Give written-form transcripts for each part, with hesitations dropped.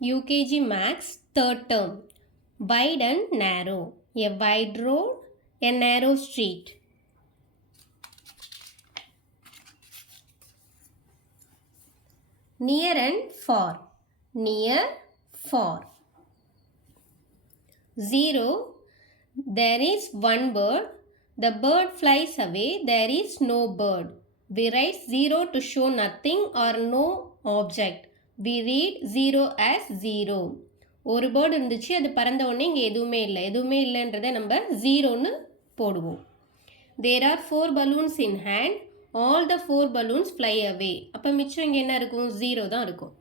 UKG Max, third term. Wide and narrow. A wide road, a narrow street. Near and far. Near, far. 0. There is one bird. The bird flies away. There is no bird. We write 0 to show nothing or no object. We read 0 as 0. ஒரு bird இருந்துச்சு, அது பறந்த உடனே இங்கே எதுவுமே இல்லைன்றதை நம்ம 0ன்னு போடுவோம். There are 4 balloons in hand. All the 4 balloons fly away. அப்போ மிச்சம் இங்கே என்ன இருக்கும்? 0 தான் இருக்கும்.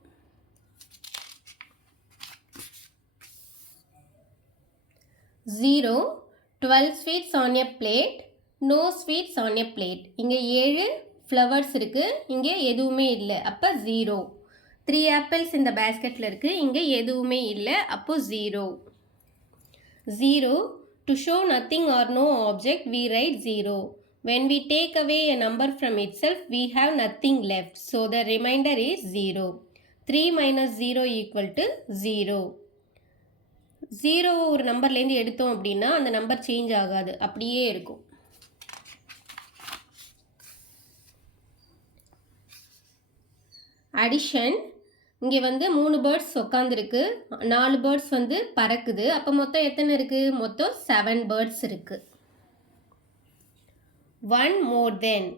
Zero, 12 sweets on a plate, no sweets on a plate. இங்கே 7 flowers இருக்கு, இங்கே எதுவுமே இல்லை, அப்போ 0. 3 apples இந்த basketல இருக்கு, இங்கே எதுவுமே இல்லை, அப்போ 0. 0, to show nothing or no object, we write 0. When we take away a number from itself, we have nothing left. So the remainder is 0. 3 minus 0 equal to 0. 0 ஒரு நம்பர்லேருந்து எடுத்தோம் அப்படின்னா அந்த நம்பர் சேஞ்ச் ஆகாது, அப்படியே இருக்கும். அடிஷன், இங்கே வந்து 3 பேர்ட்ஸ் உட்காந்துருக்கு, 4 பேர்ட்ஸ் வந்து பறக்குது, அப்போ மொத்தம் எத்தனை இருக்குது? மொத்தம் 7 பேர்ட்ஸ் இருக்குது. One more then,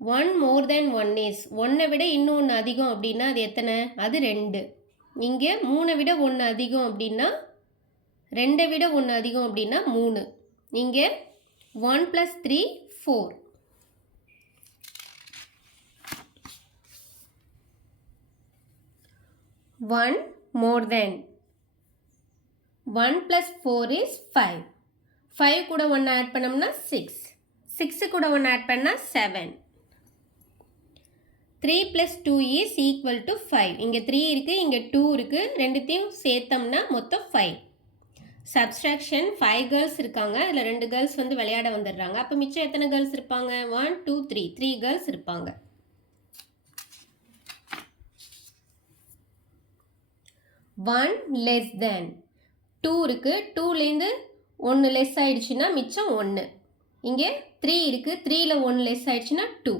one more then one is, ஒன்றை விட இன்னொன்று அதிகம் அப்படின்னா அது எத்தனை? அது 2. இங்கே 3 விட 1 அதிகம் அப்படின்னா 2 விட 1 அதிகம் அப்படின்னா 3. இங்கே 1 + 3 4. One more then, 1 + 4 is 5. 5 கூட 1 ஆட் பண்ணோம்னா 6. 6 கூட 1 ஆட் பண்ணால் 7. 3 + 2 is equal to 5. இங்கே 3 இருக்குது, இங்கே 2 இருக்குது, ரெண்டுத்தையும் சேர்த்தோம்னா மொத்தம் 5. சப்ஸ்ட்ராக்ஷன் 5 கேர்ள்ஸ் இருக்காங்க, அதில் 2 கேர்ள்ஸ் வந்து விளையாட வந்துடுறாங்க, அப்போ மிச்சம் எத்தனை கேர்ள்ஸ் இருப்பாங்க? 1 2 3 கேர்ள்ஸ் இருப்பாங்க. 1 less than, 2 இருக்குது, 2லேருந்து 1 லெஸ் ஆயிடுச்சுன்னா மிச்சம் 1. இங்கே 3 இருக்குது, 3ல் 1 லெஸ் ஆயிடுச்சுன்னா 2.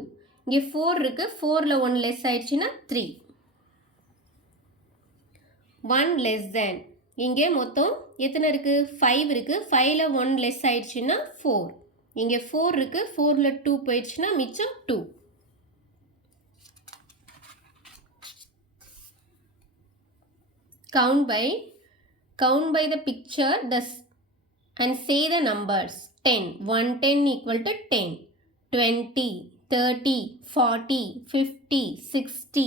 இங்கே 4 இருக்குது, 4ல் 1 லெஸ் ஆயிடுச்சுன்னா 3. 1 less than, இங்கே மொத்தம் எத்தனை இருக்குது? 5 இருக்குது, 5ல் 1 லெஸ் ஆயிடுச்சுன்னா 4. இங்கே 4 இருக்குது, 4ல் 2 போயிடுச்சுன்னா மிச்சம் 2. Count by the picture and say the numbers. 10, 110 equal to 10, 20, 30, 40, 50, 60,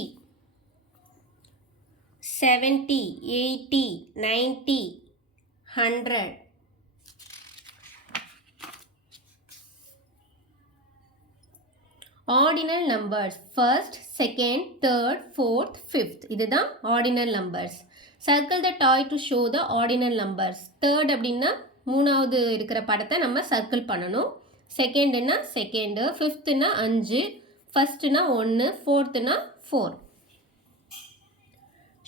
70, 80, 90, 100. Ordinal numbers, first, second, third, fourth, fifth. இதுதான் ordinal numbers. Circle the toy to show the ordinal numbers. Third அப்படின்னா 3வது இருக்கிற படத்தை நம்ம சர்க்கிள் பண்ணணும். செகண்ட்னா செகண்டு, ஃபிஃப்த்துனா 5, ஃபஸ்ட்டுனா 1, ஃபோர்த்துனா 4.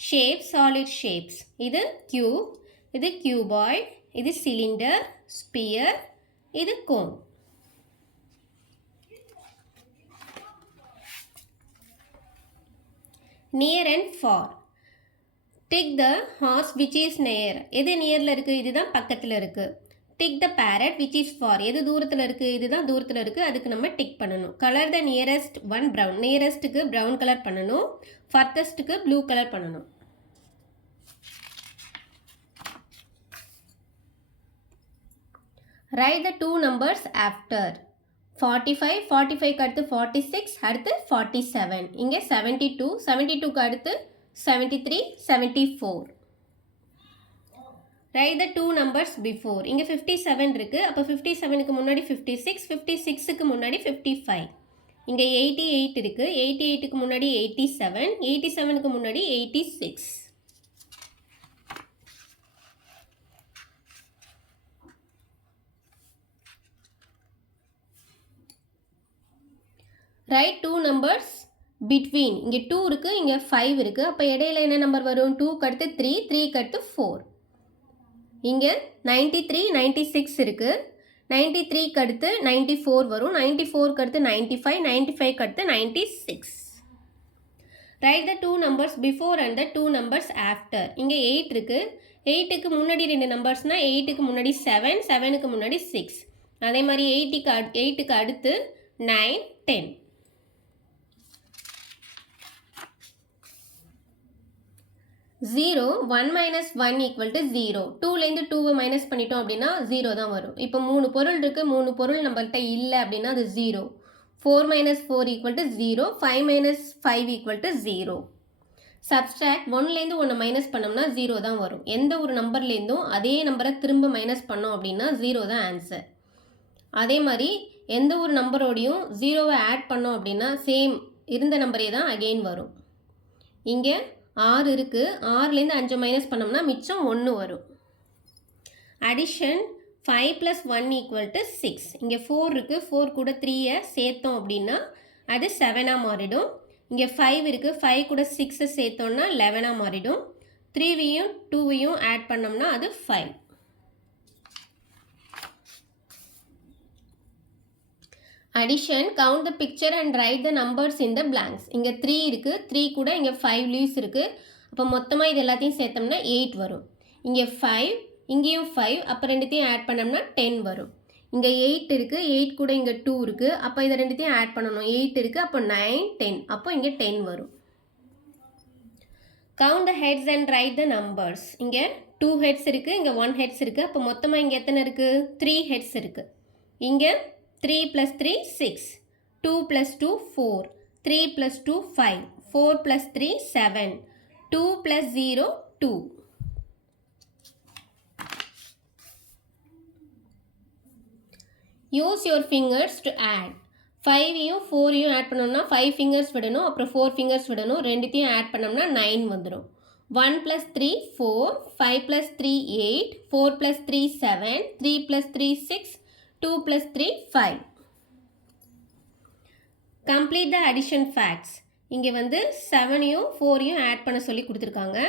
Shapes, solid shapes. இது கியூப், இது கியூபாய்ட், இது சிலிண்டர், ஸ்பியர், இது cone. Near and far. Tick the horse which is near. எது நியரில் இருக்குது? இதுதான் பக்கத்தில் இருக்குது. Tick the parrot which is far. எது தூரத்தில் இருக்குது? இதுதான் தூரத்தில் இருக்குது, அதுக்கு நம்ம டிக் பண்ணணும். Colour the nearest one brown. நியரஸ்ட்டுக்கு ப்ரௌன் கலர் பண்ணணும், ஃபர்தஸ்ட்டுக்கு ப்ளூ கலர் பண்ணணும். Right the 2 numbers after. 45, 45க்கு அடுத்து 46, அடுத்து 47. இங்கே 72, 72க்கு அடுத்து 73, 74. Write the 2 numbers before. இங்கே 57 இருக்குது, அப்போ 57க்கு முன்னாடி 56, 56க்கு முன்னாடி 55. இங்கே 88 இருக்குது, 88க்கு முன்னாடி 87, 87க்கு முன்னாடி 86. Write 2 numbers பிட்வீன் இங்கே 2 இருக்குது, இங்கே 5 இருக்குது. அப்போ இடையில என்ன நம்பர் வரும்? 2க்கு அடுத்து 3, 3க்கு அடுத்து 4. இங்கே 93, 96 இருக்குது. 93க்கு அடுத்து 94 வரும். 94க்கு அடுத்து 95, 95க்கு அடுத்து 96. Write the two numbers before and the two numbers after. இங்கே 8 இருக்குது. 8க்கு முன்னாடி 2 நம்பர்ஸ்னால் 8க்கு முன்னாடி 7, 7க்கு முன்னாடி 6. அதே மாதிரி 8க்கு அடுத்து 9, 10. Zero 1 minus 1 equal to 0. 2லேருந்து 2வை மைனஸ் பண்ணிட்டோம் அப்படின்னா 0 தான் வரும். இப்போ 3 பொருள் இருக்குது, 3 பொருள் நம்மள்கிட்ட இல்லை அப்படின்னா அது 0. 4 minus 4 equal to 0. 5 minus 5 equal to 0. Subtract 1லேருந்து 1 மைனஸ் பண்ணோம்னா 0 தான் வரும். எந்த ஒரு நம்பர்லேருந்தும் அதே நம்பரை திரும்ப மைனஸ் பண்ணோம் அப்படின்னா 0 தான் ஆன்சர். அதே மாதிரி எந்த ஒரு நம்பரோடையும் 0வை ஆட் பண்ணோம் அப்படின்னா சேம் இருந்த நம்பரே தான் அகெயின் வரும். இங்கே 6 இருக்குது. 6லேருந்து 5 மைனஸ் பண்ணோம்னா மிச்சம் 1 வரும். அடிஷன் 5 + 1 = 6. இங்கே 4 இருக்குது. 4 கூட 3யை சேர்த்தோம் அப்படின்னா அது 7ஆக மாறிடும். இங்கே 5 இருக்குது. 5 கூட 6 சேர்த்தோம்னா 11ஆக மாறிடும். 3வையும் 2வையும் ஆட் பண்ணோம்னா அது 5. Addition, count the picture and write the numbers in the blanks. இங்கே 3 இருக்குது. 3 கூட இங்கே 5 leaves இருக்குது. அப்போ மொத்தமாக இது எல்லாத்தையும் சேர்த்தோம்னா 8 வரும். இங்கே 5, இங்கேயும் 5, அப்போ ரெண்டுத்தையும் ஆட் பண்ணோம்னா 10 வரும். இங்கே 8 இருக்குது. 8 கூட இங்கே 2 இருக்குது. அப்போ இதை ரெண்டுத்தையும் ஆட் பண்ணணும். 8 இருக்குது. அப்போ 9, 10. அப்போ இங்கே 10 வரும். Count the heads and write the numbers. இங்கே 2 heads இருக்குது. இங்கே 1 heads இருக்குது. அப்போ மொத்தமாக இங்கே எத்தனை இருக்குது? 3 heads இருக்குது. இங்கே 3 + 3 6, 2 + 2 4, 3 + 2 5, 4 + 3 7, 2 + 0 2. Use your fingers to add. 5யும் 4யும் ஆட் பண்ணோம்னா 5 ஃபிங்கர்ஸ் விடணும், அப்புறம் 4 ஃபிங்கர்ஸ் விடணும். ரெண்டுத்தையும் ஆட் பண்ணோம்னா 9 வந்துடும். 1 + 3 4, 5 + 3 8, 4 + 3 7, 3 + 3 6, 2 + 3 5. Complete the addition facts. இங்கே வந்து 7யும் 4யும் ஆட் பண்ண சொல்லி கொடுத்துருக்காங்க.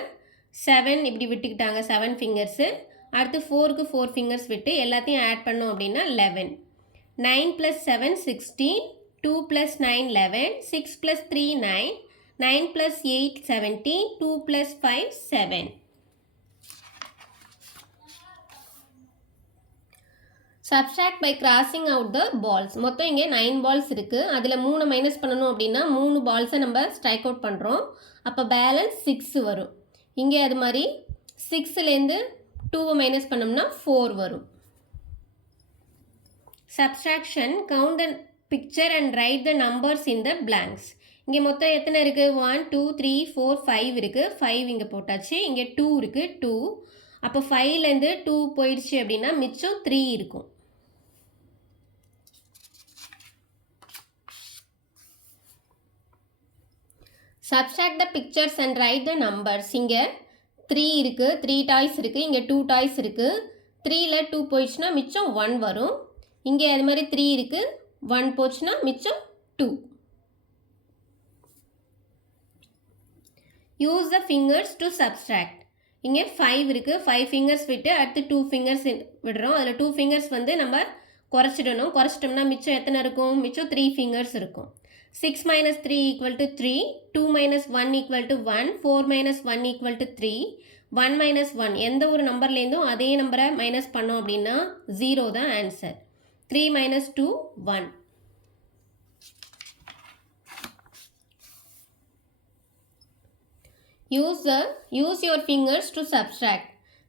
7 இப்படி விட்டுக்கிட்டாங்க, 7 ஃபிங்கர்ஸு. அடுத்து 4க்கு 4 ஃபிங்கர்ஸ் விட்டு எல்லாத்தையும் ஆட் பண்ணோம் அப்படின்னா 11. 9 + 7 16, 2 + 9 11, 6 + 3 9, 9 + 8 17, 2 + 5 7. Subtract by crossing out the balls. மொத்தம் இங்கே 9 balls இருக்குது. அதில் 3 மைனஸ் பண்ணணும் அப்படின்னா 3 பால்ஸை நம்ம ஸ்ட்ரைக் அவுட் பண்ணுறோம். அப்போ பேலன்ஸ் 6 வரும். இங்கே அது மாதிரி 6லேருந்து 2வை மைனஸ் பண்ணோம்னா 4 வரும். Subtraction, count the picture and write the numbers in the blanks. இங்கே மொத்தம் எத்தனை இருக்குது? 1 2 3 4 5 இருக்குது. 5 இங்கே போட்டாச்சு. இங்கே 2 இருக்குது. 2. அப்போ 5லேருந்து 2 போயிடுச்சு அப்படின்னா மிச்சம் 3 இருக்கும். Subtract the pictures and write the numbers. இங்கே 3 இருக்குது. 3 டாய்ஸ் இருக்குது. இங்கே 2 டாய்ஸ் இருக்குது. 3ல் 2 போயிடுச்சுன்னா மிச்சம் 1 வரும். இங்கே அது மாதிரி 3 இருக்குது. 1 போச்சுன்னா மிச்சம் 2. Use the fingers to subtract. இங்கே 5 இருக்குது. 5 ஃபிங்கர்ஸ் விட்டு அடுத்து 2 ஃபிங்கர்ஸ் விடுறோம். அதில் 2 ஃபிங்கர்ஸ் வந்து நம்ம குறைச்சிடணும். குறைச்சிட்டோம்னா மிச்சம் எத்தனை இருக்கும்? மிச்சம் 3 ஃபிங்கர்ஸ் இருக்கும். 6 - 3 = 3, 2 - 1 = 1, 4 - 1 = 3, 1 - 1 எந்த ஒரு நம்பர்லேருந்தும் அதே நம்பரை மைனஸ் பண்ணோம் அப்படின்னா 0 தான் answer. 3 - 2 1. Use your fingers to subtract.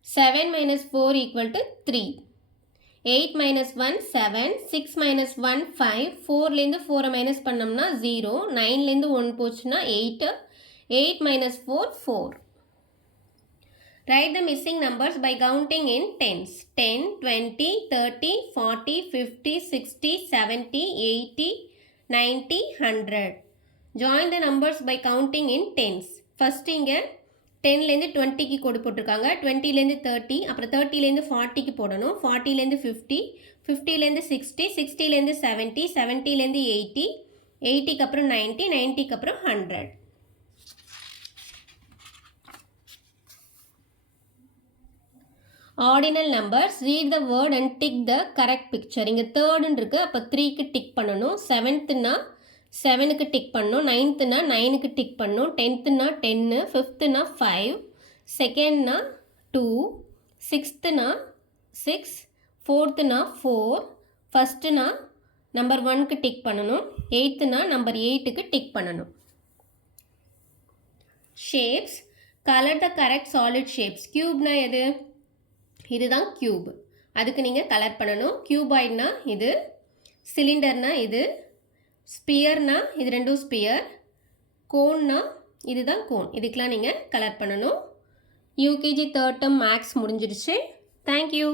7 - 4 = 3. 8 - 1 7, 6 - 1 5, 4லேருந்து 4 minus பண்ணோம்னா 0, 9லேருந்து 1 போச்சுன்னா 8, 8 - 4 4. Write the missing numbers by counting in tens. 10, 20, 30, 40, 50, 60, 70, 80, 90, 100. Join the numbers by counting in tens. First இங்கே 10லேருந்து 20க்கு கோடு போட்டிருக்காங்க. 20லேருந்து 30, அப்புறம் 30லேருந்து 40க்கு போடணும். 40லேருந்து 50, 50லேருந்து 60, 60லேருந்து 70, 70லேருந்து 80, 80க்கு அப்புறம் 90, 90க்கு அப்புறம் 100. Ordinal numbers, read the word and tick the correct picture. இங்கே தேர்டுன்னு இருக்கு, அப்போ 3க்கு டிக் பண்ணணும். 7த்துனா 7க்கு டிக் பண்ணணும். 9த்துனா 9க்கு டிக் பண்ணணும். 10த்துனா 10, 5த்துனா 5, செகண்ட்னா 2, 6த்துனா 6, 4த்துனா 4, ஃபஸ்ட்டுனா நம்பர் 1க்கு டிக் பண்ணணும். 8த்துனா நம்பர் 8க்கு டிக் பண்ணணும். Shapes, colour the correct solid shapes. கியூப்னா எது? இதுதான் கியூப். அதுக்கு நீங்கள் கலர் பண்ணணும். கியூபாய்ட்னா இது, சிலிண்டர்னா இது, ஸ்பியர்னா இது ரெண்டும் ஸ்பியர், கோன்னா இதுதான் கோன். இதுக்கெலாம் நீங்கள் கலர் பண்ணணும். யூகேஜி தேர்ட் டேர்ம் மேக்ஸ் முடிஞ்சிருச்சு. தேங்க்யூ.